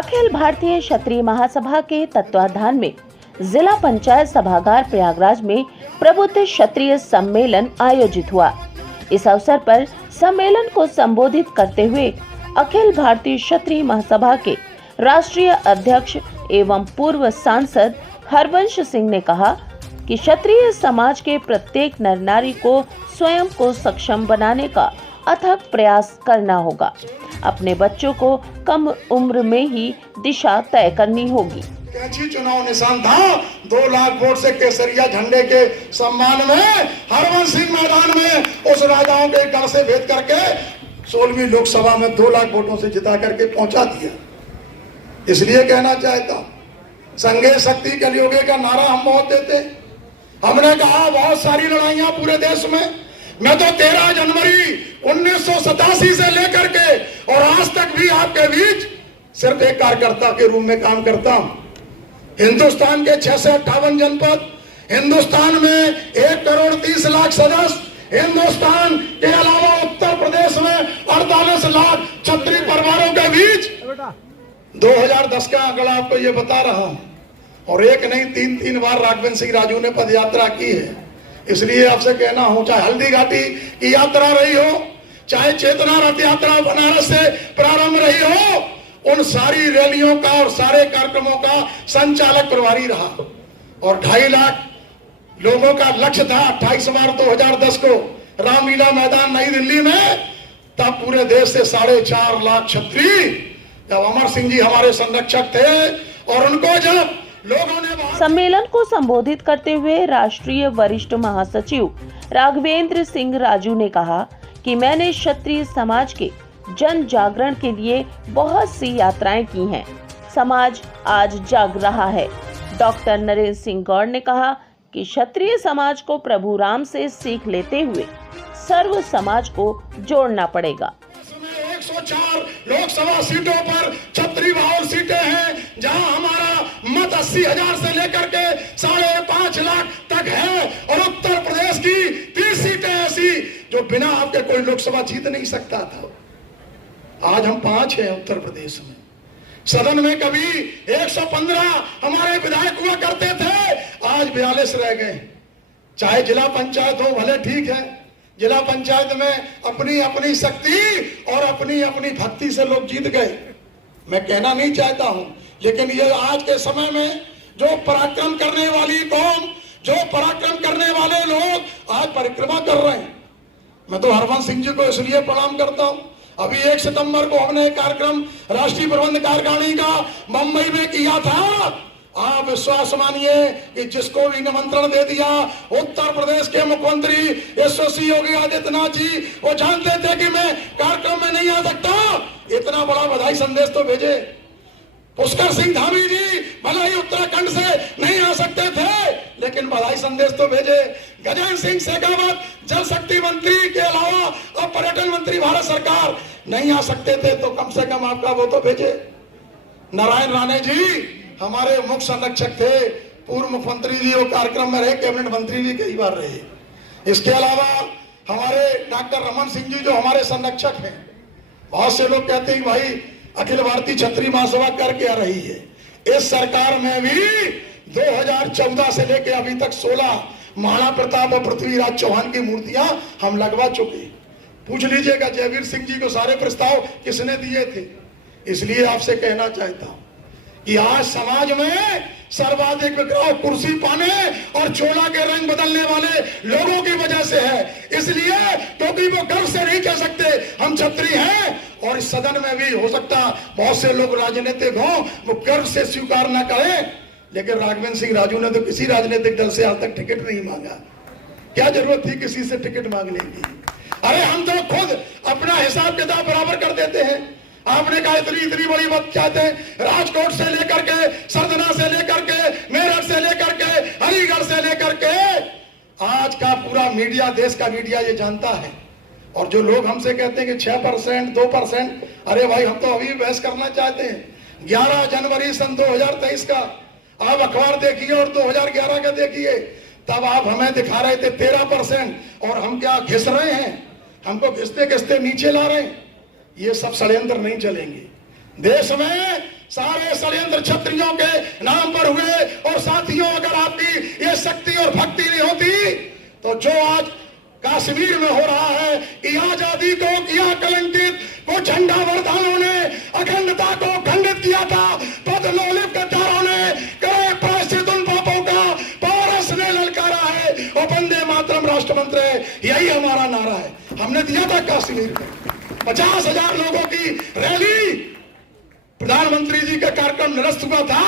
अखिल भारतीय क्षत्रिय महासभा के तत्वाधान में जिला पंचायत सभागार प्रयागराज में प्रबुद्ध क्षत्रिय सम्मेलन आयोजित हुआ। इस अवसर पर सम्मेलन को संबोधित करते हुए अखिल भारतीय क्षत्रिय महासभा के राष्ट्रीय अध्यक्ष एवं पूर्व सांसद हरवंश सिंह ने कहा कि क्षत्रिय समाज के प्रत्येक नर नारी को स्वयं को सक्षम बनाने का अथक प्रयास करना होगा। अपने बच्चों को कम उम्र में ही दिशा तय करनी होगी। कैंची चुनाव निशान था 2 लाख वोट से केसरिया झंडे के सम्मान में हरवंश सिंह मैदान में उस राजाओं के गढ़ से भेद करके 16वीं लोकसभा में 2 लाख वोटों से जिता करके पहुंचा दिया। इसलिए कहना चाहता हूं, संघे शक्ति कलयुगे का नारा हम बहुत देते। हमने कहा बहुत सारी लड़ाइयां पूरे देश में। मैं तो 13 जनवरी 1987 से लेकर के और आज तक भी आपके बीच सिर्फ एक कार्यकर्ता के रूप में काम करता हूं। हिंदुस्तान के 6 से 58 जनपद, हिंदुस्तान में 1 करोड़ 30 लाख सदस्य, हिंदुस्तान के अलावा उत्तर प्रदेश में 48 लाख क्षत्रिय परिवारों के बीच 2010 का आंकड़ा आपको ये बता रहा हूं। और एक नहीं 3 बार राघवेंद्र सिंह राजू ने पद यात्रा की है। इसलिए आपसे कहना हो, चाहे हल्दी घाटी की यात्रा रही हो, चाहे चेतना रथ यात्रा बनारस से प्रारंभ रही हो, उन सारी रैलियों का और सारे कार्यक्रमों का संचालक प्रभारी रहा। और 2.5 लाख लोगों का लक्ष्य था 28 मार्च 2010 को रामलीला मैदान नई दिल्ली में। तब पूरे देश से 4.5 लाख क्षत्रिय, जब अमर सिंह जी हमारे संरक्षक थे और उनको जब लोगों ने सम्मेलन को संबोधित करते हुए राष्ट्रीय वरिष्ठ महासचिव राघवेंद्र सिंह राजू ने कहा कि मैंने क्षत्रिय समाज के जन जागरण के लिए बहुत सी यात्राएं की हैं। समाज आज जाग रहा है। डॉक्टर नरेंद्र सिंह गौड़ ने कहा कि क्षत्रिय समाज को प्रभु राम से सीख लेते हुए सर्व समाज को जोड़ना पड़ेगा। 104 लोकसभा सीटों पर क्षत्रिय बहुल सीटें हैं, जहां हमारा मत 80,000 से लेकर के 5.5 लाख तक है। और उत्तर प्रदेश की 30 सीटें ऐसी जो बिना आपके कोई लोकसभा जीत नहीं सकता था। आज हम 5 हैं उत्तर प्रदेश में। सदन में कभी 115 हमारे विधायक हुआ करते थे, आज 42 रह गए। चाहे जिला पंचायत हो, भले ठीक है, जिला पंचायत में अपनी अपनी शक्ति और अपनी अपनी भक्ति से लोग जीत गए। मैं कहना नहीं चाहता हूं, लेकिन ये आज के समय में जो पराक्रम करने वाली कौम, जो पराक्रम करने वाले लोग आज परिक्रमा कर रहे हैं। मैं तो हरवंश सिंह जी को इसलिए प्रणाम करता हूं। अभी 1 सितंबर को हमने एक कार्यक्रम राष्ट्रीय प्रबंध कार्यकारिणी का मुंबई में किया था। आप विश्वास मानिए कि जिसको भी निमंत्रण दे दिया, उत्तर प्रदेश के मुख्यमंत्री यशस्वी योगी आदित्यनाथ जी, वो जानते थे कि मैं कार्यक्रम में नहीं आ सकता। इतना बड़ा बधाई संदेश तो भेजे। पुष्कर सिंह धामी जी भले ही उत्तराखंड से नहीं आ सकते थे, लेकिन बधाई संदेश तो भेजे। गजेंद्र सिंह शेखावत जल शक्ति मंत्री के अलावा अब पर्यटन मंत्री भारत सरकार नहीं आ सकते थे, तो कम से कम आपका वो तो भेजे। नारायण राणे जी हमारे मुख्य संरक्षक थे, पूर्व मुख्यमंत्री जी वो कार्यक्रम में रहे, कैबिनेट मंत्री भी कई बार रहे। इसके अलावा हमारे डॉक्टर रमन सिंह जी जो हमारे संरक्षक हैं। बहुत से लोग कहते हैं भाई अखिल भारतीय क्षत्रिय महासभा कर क्या रही है। इस सरकार में भी 2014 से लेकर अभी तक 16 महाराणा प्रताप और पृथ्वीराज चौहान की मूर्तियां हम लगवा चुके। पूछ लीजिएगा जयवीर सिंह जी को सारे प्रस्ताव किसने दिए थे। इसलिए आपसे कहना चाहता हूं कि आज समाज में सर्वाधिक विक्रय कुर्सी पाने और चोला के रंग बदलने वाले लोगों की वजह से है। इसलिए क्योंकि वो गर्व से नहीं कह सकते हम क्षत्रिय हैं। और इस सदन में भी हो सकता बहुत से लोग राजनीतिक हों, वो गर्व से स्वीकार न करें, लेकिन राघवेंद्र सिंह राजू ने तो किसी राजनीतिक दल से आज तक टिकट नहीं मांगा। क्या जरूरत थी किसी से टिकट मांगने की। अरे हम तो खुद अपना हिसाब किताब बराबर कर देते हैं। आपने कहा इतनी बड़ी बात क्या थे, राजकोट से लेकर के, सरदना से लेकर के, मेरठ से लेकर के, अलीगढ़ से लेकर के, आज का पूरा मीडिया, देश का मीडिया ये जानता है। और जो लोग हमसे कहते हैं कि 6%, 2%, अरे भाई हम तो अभी बहस करना चाहते हैं। 11 जनवरी सन 2023 का आप अखबार देखिए और 2011 का देखिए, तब आप हमें दिखा रहे थे 13%, और हम क्या घिस रहे हैं, हमको घिसते घिसते नीचे ला रहे हैं। ये सब षड्यंत्र नहीं चलेंगे। देश में सारे षड्यंत्र क्षत्रियों के नाम पर हुए। और साथियों, अगर आपकी ये शक्ति और भक्ति नहीं होती तो जो आज कश्मीर में हो रहा है, ये आजादी को किया कलंकित, वो झंडा वर्धानों ने अखंडता को खंडित किया था, पदलोलित गद्दारों ने करे प्रायश्चित उन पापों का, पारस ने ललकारा है और वंदे मातरम राष्ट्र मंत्र है, यही हमारा नारा है। हमने दिया था कश्मीर में 50,000 लोगों की रैली, प्रधानमंत्री जी का कार्यक्रम निरस्त हुआ था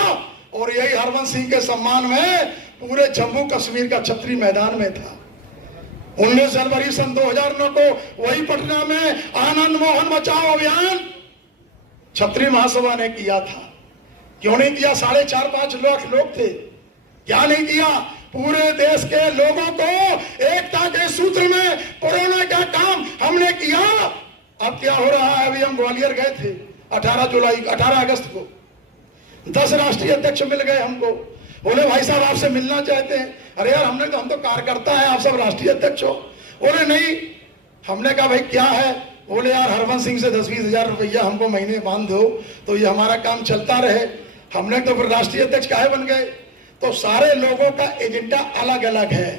और यही हरवंश सिंह के सम्मान में पूरे जम्मू कश्मीर का छतरी मैदान में था। 19 जनवरी सन 2009 को वही पटना में आनंद मोहन बचाओ अभियान छतरी महासभा ने किया था। क्यों नहीं किया? 4.5-5 लाख लोग थे। क्या नहीं किया? पूरे देश के लोगों को एकता के सूत्र में पुरोने का काम हमने किया। अब क्या हो रहा है? अभी हम ग्वालियर गए थे 18 अगस्त को, 10 राष्ट्रीय अध्यक्ष मिल गए हमको, बोले भाई साहब आपसे मिलना चाहते हैं। अरे यार हम तो कार्यकर्ता है, आप सब राष्ट्रीय अध्यक्ष हो। बोले नहीं। हमने कहा भाई क्या है? बोले यार हरवंश सिंह से 10-20 हजार रुपया हमको महीने बांध दो तो ये हमारा काम चलता रहे। हमने तो फिर राष्ट्रीय अध्यक्ष काहे बन गए? तो सारे लोगों का एजेंडा अलग अलग है,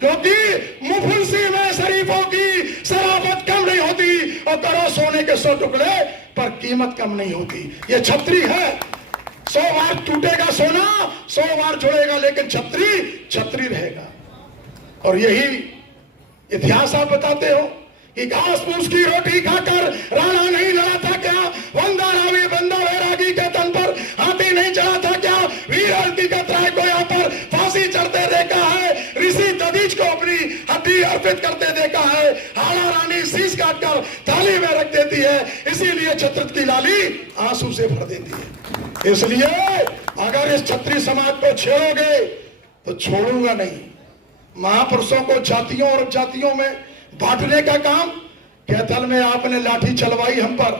क्योंकि मुफलसी में शरीफों की शराफत कम नहीं होती और करो सोने के 100 टुकड़े पर कीमत कम नहीं होती। ये छतरी है, 100 बार टूटेगा सोना, 100 बार जुड़ेगा, लेकिन छतरी छतरी रहेगा। और यही इतिहास आप बताते हो कि घास फूस की रोटी खाकर राणा नहीं लड़ा था क्या? वंदा रावी बंदा वैरागी के तन पर हाथी नहीं चढ़ा था क्या? वीर हल्दीकत राय को यहाँ पर फांसी चढ़ते देखा है, ऋषि दधीच को अपनी हड्डी अर्पित करते देखा है, हाला रानी शीश काटकर थाली में रख देती है, इसीलिए छत्रत की लाली आंसू से भर देती है। इसलिए अगर इस छत्री समाज को छेड़ोगे तो छोड़ूंगा नहीं। महापुरुषों को जातियों और जातियों में बांटने का काम, कैथल में आपने लाठी चलवाई हम पर,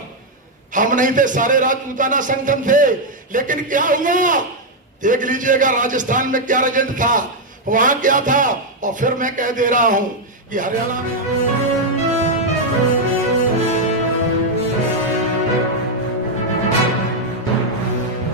हम नहीं थे, सारे राजपूताना संगठन थे, लेकिन क्या हुआ देख लीजिएगा। राजस्थान में क्या रिजल्ट था, वहां क्या था। और फिर मैं कह दे रहा हूं कि हरियाणा में